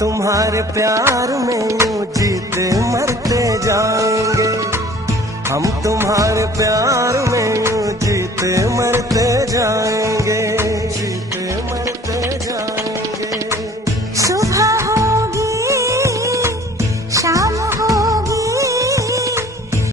तुम्हारे प्यार में यूं जीते मरते जाएंगे। हम तुम्हारे प्यार में यूं जीते मरते जाएंगे।